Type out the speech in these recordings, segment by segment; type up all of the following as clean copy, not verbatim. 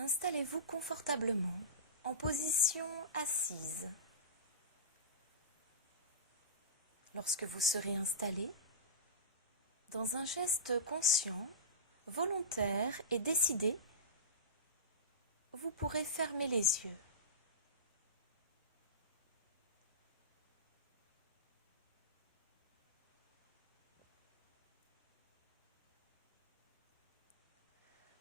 Installez-vous confortablement en position assise. Lorsque vous serez installé, dans un geste conscient, volontaire et décidé, vous pourrez fermer les yeux.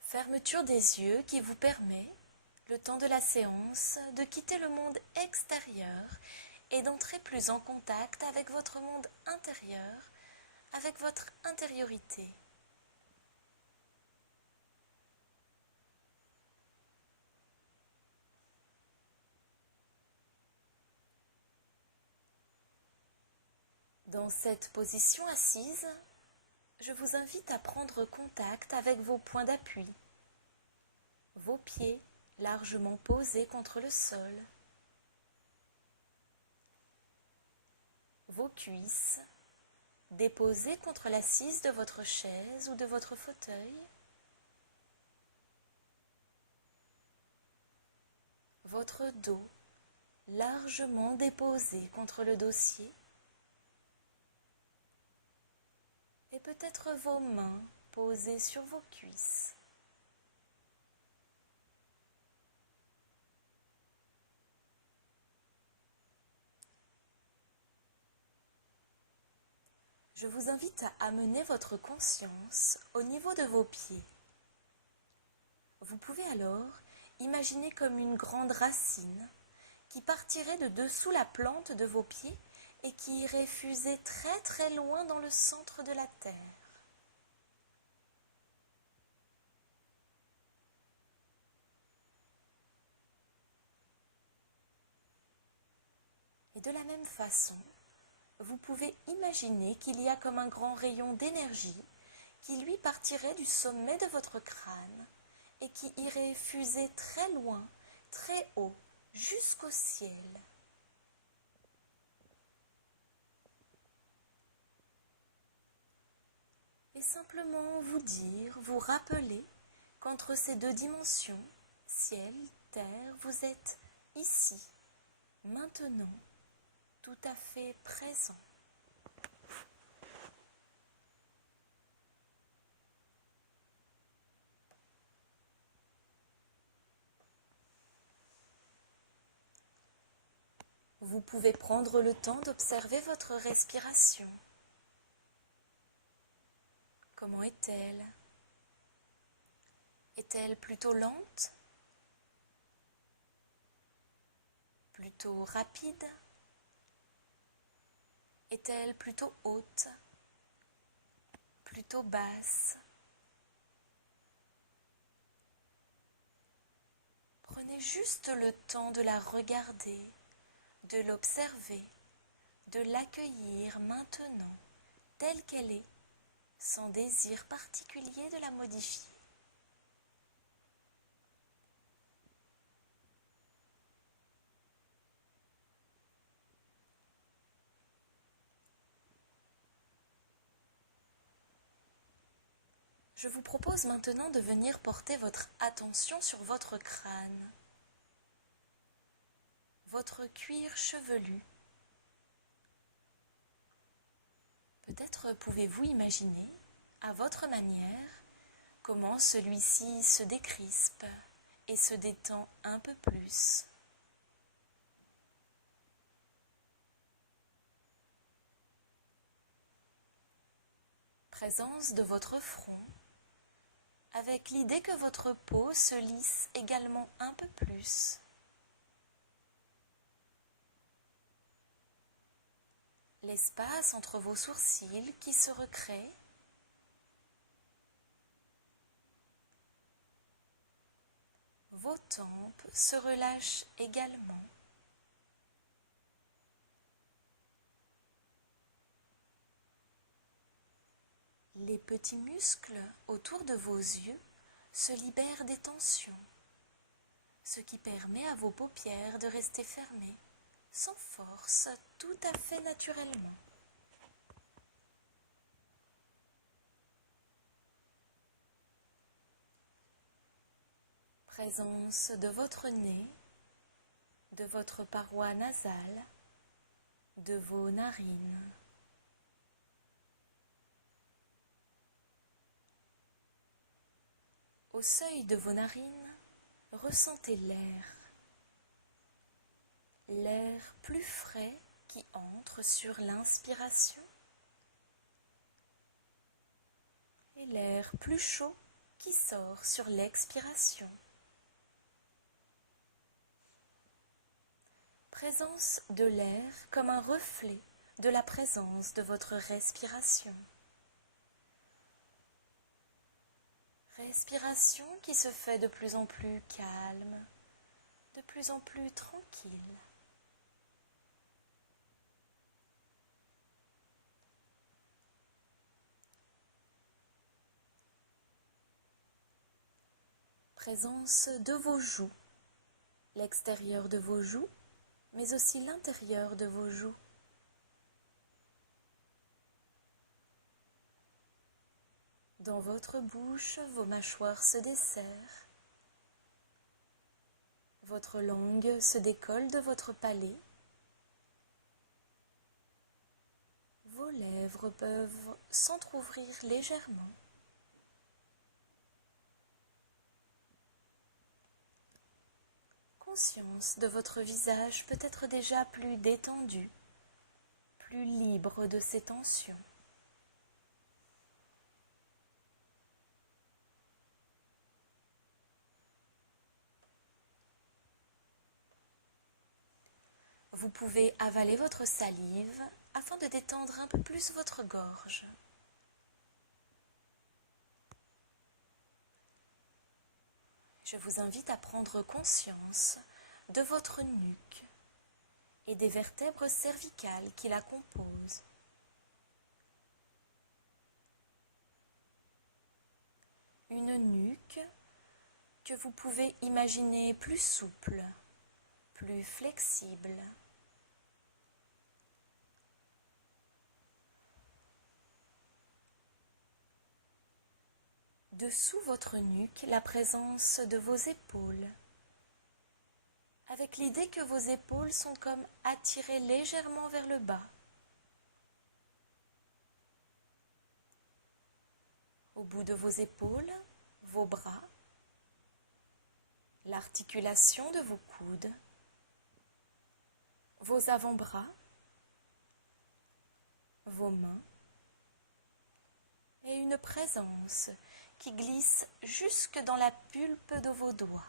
Fermeture des yeux qui vous permet, le temps de la séance, de quitter le monde extérieur et d'entrer plus en contact avec votre monde intérieur, avec votre intériorité. Dans cette position assise, je vous invite à prendre contact avec vos points d'appui, vos pieds largement posés contre le sol, vos cuisses déposées contre l'assise de votre chaise ou de votre fauteuil, votre dos largement déposé contre le dossier, et peut-être vos mains posées sur vos cuisses. Je vous invite à amener votre conscience au niveau de vos pieds. Vous pouvez alors imaginer comme une grande racine qui partirait de dessous la plante de vos pieds et qui irait fuser très très loin dans le centre de la terre. Et de la même façon, vous pouvez imaginer qu'il y a comme un grand rayon d'énergie qui lui partirait du sommet de votre crâne et qui irait fuser très loin, très haut, jusqu'au ciel. Et simplement vous dire, vous rappeler qu'entre ces deux dimensions, ciel, terre, vous êtes ici, maintenant, tout à fait présent. Vous pouvez prendre le temps d'observer votre respiration. Comment est-elle? Est-elle plutôt lente? Plutôt rapide? Est-elle plutôt haute? Plutôt basse? Prenez juste le temps de la regarder, de l'observer, de l'accueillir maintenant, telle qu'elle est, sans désir particulier de la modifier. Je vous propose maintenant de venir porter votre attention sur votre crâne, votre cuir chevelu. Peut-être pouvez-vous imaginer, à votre manière, comment celui-ci se décrispe et se détend un peu plus. Présence de votre front, avec l'idée que votre peau se lisse également un peu plus. L'espace entre vos sourcils qui se recrée. Vos tempes se relâchent également. Les petits muscles autour de vos yeux se libèrent des tensions, ce qui permet à vos paupières de rester fermées, sans force, tout à fait naturellement. Présence de votre nez, de votre paroi nasale, de vos narines. Au seuil de vos narines, ressentez l'air plus frais qui entre sur l'inspiration et l'air plus chaud qui sort sur l'expiration. Présence de l'air comme un reflet de la présence de votre respiration. Respiration qui se fait de plus en plus calme, de plus en plus tranquille. Présence de vos joues, l'extérieur de vos joues, mais aussi l'intérieur de vos joues. Dans votre bouche, vos mâchoires se desserrent. Votre langue se décolle de votre palais. Vos lèvres peuvent s'entr'ouvrir légèrement. Conscience de votre visage peut être déjà plus détendu, plus libre de ses tensions. Vous pouvez avaler votre salive afin de détendre un peu plus votre gorge. Je vous invite à prendre conscience de votre nuque et des vertèbres cervicales qui la composent. Une nuque que vous pouvez imaginer plus souple, plus flexible. Dessous votre nuque, la présence de vos épaules, avec l'idée que vos épaules sont comme attirées légèrement vers le bas. Au bout de vos épaules, vos bras, l'articulation de vos coudes, vos avant-bras, vos mains, et une présence qui glisse jusque dans la pulpe de vos doigts.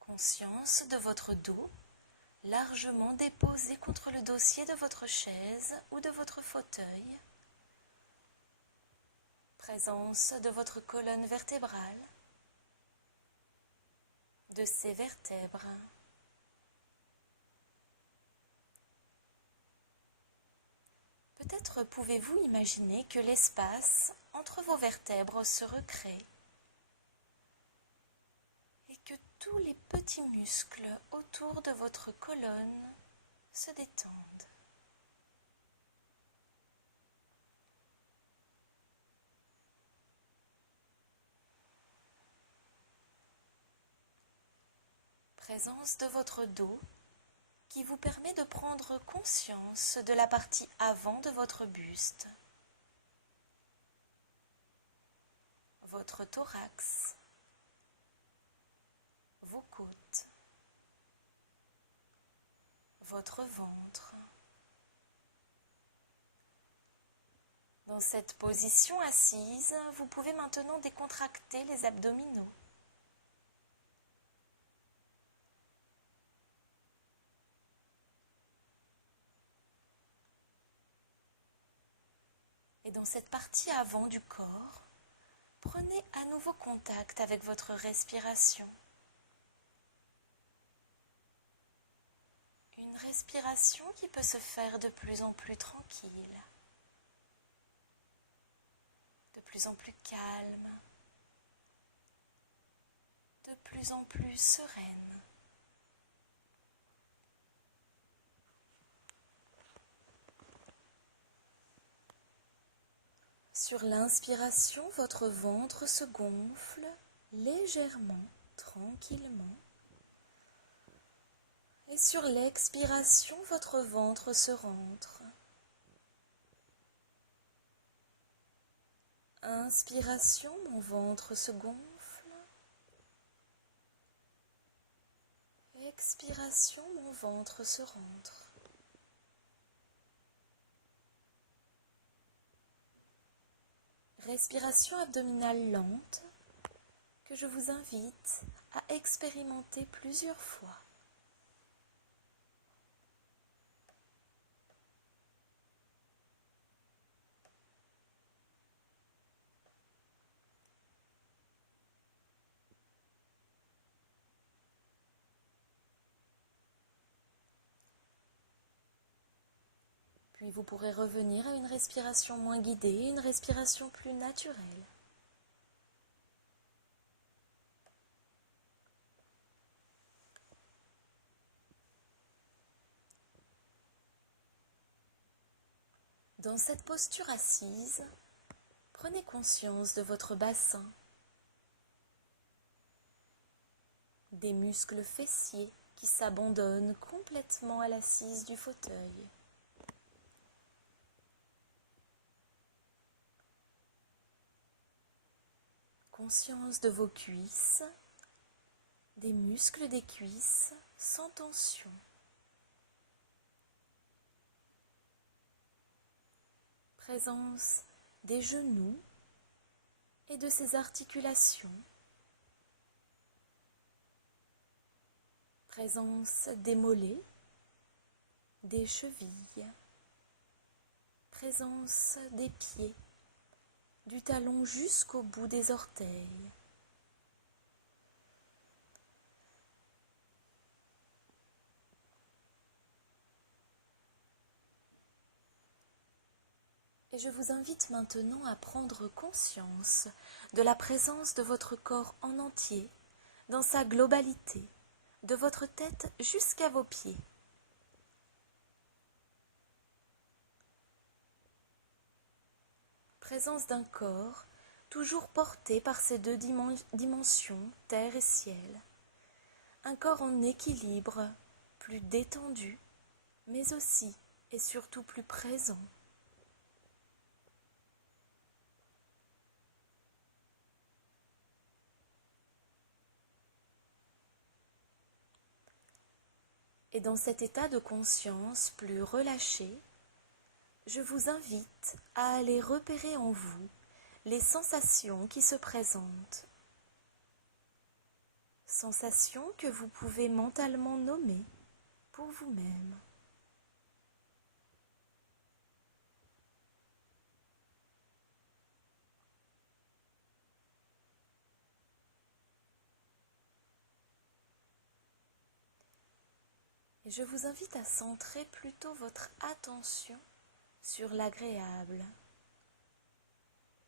Conscience de votre dos, largement déposé contre le dossier de votre chaise ou de votre fauteuil. Présence de votre colonne vertébrale, de ses vertèbres. Peut-être pouvez-vous imaginer que l'espace entre vos vertèbres se recrée et que tous les petits muscles autour de votre colonne se détendent. Présence de votre dos qui vous permet de prendre conscience de la partie avant de votre buste, votre thorax, vos côtes, votre ventre. Dans cette position assise, vous pouvez maintenant décontracter les abdominaux. Et dans cette partie avant du corps, prenez à nouveau contact avec votre respiration. Une respiration qui peut se faire de plus en plus tranquille, de plus en plus calme, de plus en plus sereine. Sur l'inspiration, votre ventre se gonfle légèrement, tranquillement. Et sur l'expiration, votre ventre se rentre. Inspiration, mon ventre se gonfle. Expiration, mon ventre se rentre. Respiration abdominale lente que je vous invite à expérimenter plusieurs fois. Puis vous pourrez revenir à une respiration moins guidée, une respiration plus naturelle. Dans cette posture assise, prenez conscience de votre bassin, des muscles fessiers qui s'abandonnent complètement à l'assise du fauteuil. Conscience de vos cuisses, des muscles des cuisses sans tension. Présence des genoux et de ses articulations. Présence des mollets, des chevilles. Présence des pieds, du talon jusqu'au bout des orteils. Et je vous invite maintenant à prendre conscience de la présence de votre corps en entier, dans sa globalité, de votre tête jusqu'à vos pieds. Présence d'un corps toujours porté par ces deux dimensions, terre et ciel. Un corps en équilibre, plus détendu, mais aussi et surtout plus présent. Et dans cet état de conscience plus relâché, je vous invite à aller repérer en vous les sensations qui se présentent. Sensations que vous pouvez mentalement nommer pour vous-même. Et je vous invite à centrer plutôt votre attention sur l'agréable,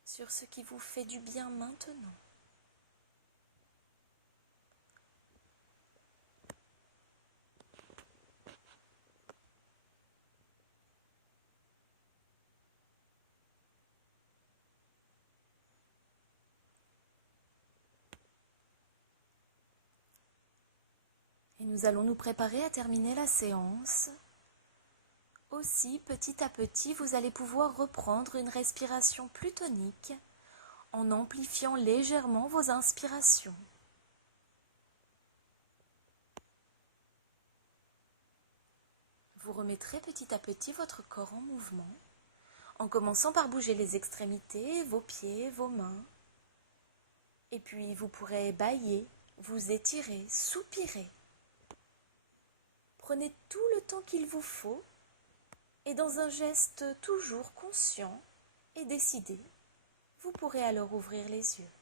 sur ce qui vous fait du bien maintenant. Et nous allons nous préparer à terminer la séance. Aussi, petit à petit, vous allez pouvoir reprendre une respiration plus tonique en amplifiant légèrement vos inspirations. Vous remettrez petit à petit votre corps en mouvement, en commençant par bouger les extrémités, vos pieds, vos mains. Et puis vous pourrez bâiller, vous étirer, soupirer. Prenez tout le temps qu'il vous faut et dans un geste toujours conscient et décidé, vous pourrez alors ouvrir les yeux.